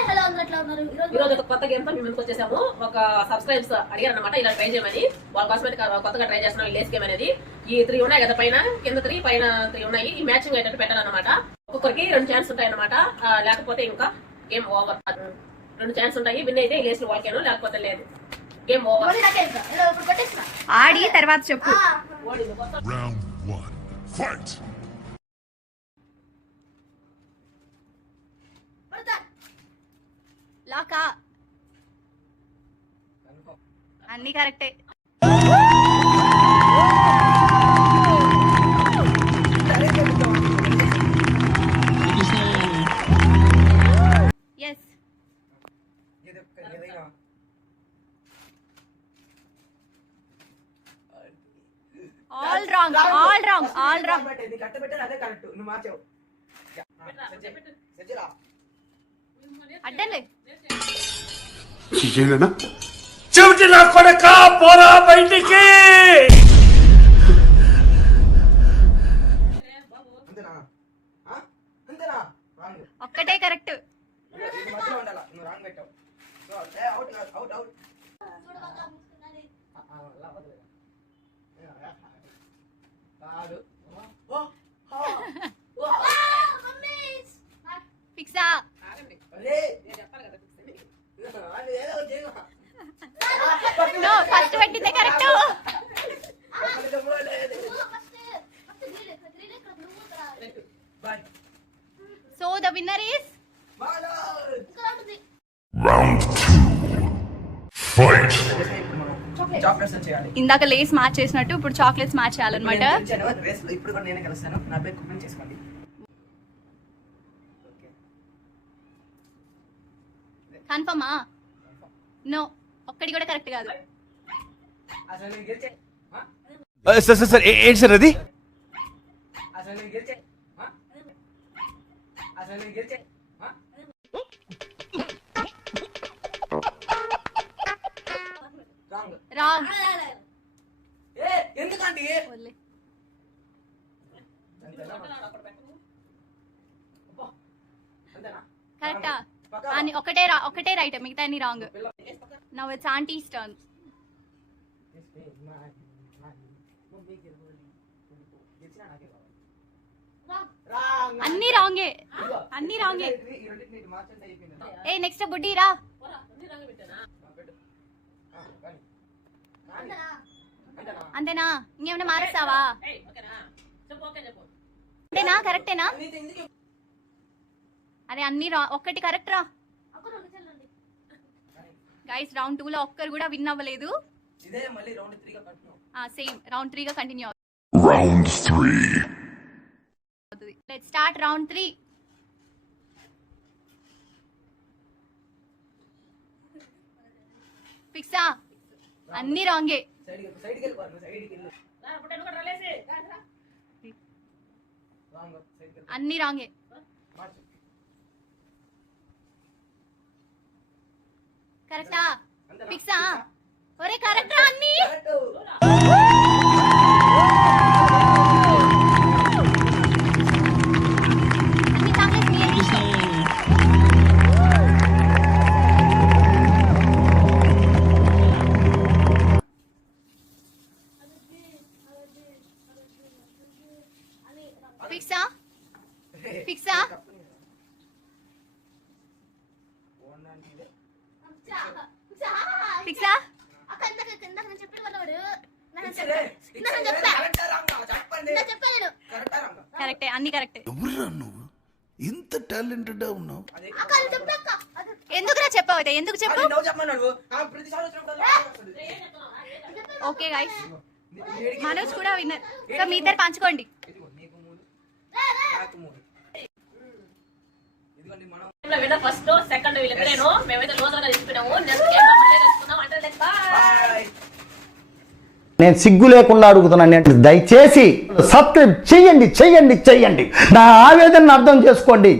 ఈ రోజు ఒక కొత్త గేమ్ తో మేము ముందుకు వచ్చేసాము. ఒక సబ్స్క్రైబర్స్ అడిగారు అనమాట ఇలా ట్రై చేయమని. వాళ్ళ కోసమైతే కొత్తగా ట్రై చేస్తున్నాం ఈ లేస్ గేమ్ అనేది. ఈ 3 ఉన్నాయి కదా, పైన కింద 3 పైన 3 ఉన్నాయి. ఈ మ్యాచింగ్ అయ్యేటట్టు పెట్టాలన్నమాట. ఒక్కొక్కరికి 2 ఛాన్స్ ఉంటాయి అనమాట. లేకపోతే ఇంకా గేమ్ ఓవర్. 2 ఛాన్స్ ఉంటాయి. విన్ అయితే ఈ లేస్ వాళ్ళకేను, లేకపోతే లేదు. Game over. ఆడి తర్వాత చెప్పు. Round 1. Fight! లాకా అన్ని కరెక్టే. Yes all wrong all wrong all wrong. అడ్డలే చెవిటి నా కొడక పోరా బయటికి. ఒక్కటే కరెక్ట్. ఫిక్సా నో ఫస్ట్ పెట్టిందే correct. So the winner is Round 2. Fight! ఇందాక లేస్ మ్యాచ్ చేసినట్టు ఇప్పుడు చాక్లెట్స్ మ్యాచ్ చేయాలన్నమాట. ఇప్పుడు కూడా నేనే కలుస్తాను. నా పేరు కుకింగ్ చేసుకోండి. కన్ఫర్మా? నో ఒక్కడి కూడా కరెక్ట్ కాదు. సార్ ఏంటి సార్ అది? రాంగ్. ఎందుకండి కరెక్టా? అని ఒకటే రైట్, మిగతా అన్ని wrong. Now it's aunties turn. అన్ని రాంగే, అన్ని రాంగే. ఏ నెక్స్ట్ బుడ్డి రా. అంతేనా? ఇంకేమైనా మారుస్తావా? అంతేనా? కరెక్టేనా? అరే అన్ని ఒక్కటి కరెక్ట్ రా. గైస్ రౌండ్ 2 లో ఒక్కరు కూడా విన్ అవ్వలేదు. సేమ్ రౌండ్ 3 గా కంటిన్యూ అవుతుంది. Round 3. Let's start round 3. ఫిక్సా? అన్ని రాంగే. అన్ని రాంగే. కరెక్టా? ఫిక్సా? ఒరే కరెక్టా అన్ని? అన్ని చాక్లెట్స్ మీరే తీసుకో. ఫిక్సా? ఫిక్సా? ఫిక్సా? కరెక్టే, అన్ని కరెక్టే. ఎవరురా నువ్వు ఇంత టాలెంటెడ్ ఉన్నావు? ఎందుకురా చెప్పావు? ఎందుకు చెప్పు? ఓకే గైస్, మనోజ్ కూడా విన్నర్. సో మీ ఇద్దరు పంచుకోండి. విన్నర్ ఫస్ట్, సెకండ్ వీళ్ళిద్దరేను. మేమైతే లోజర్ గా తీసుకున్నాము. నెక్స్ట్ గేమ్ లో మళ్ళీ కలుసుకుందాం. అంటే బై. నేను సిగ్గు లేకుండా అడుగుతున్నాను, దయచేసి సబ్స్క్రైబ్ చెయ్యండి చెయ్యండి చెయ్యండి. నా ఆవేదనను అర్థం చేసుకోండి.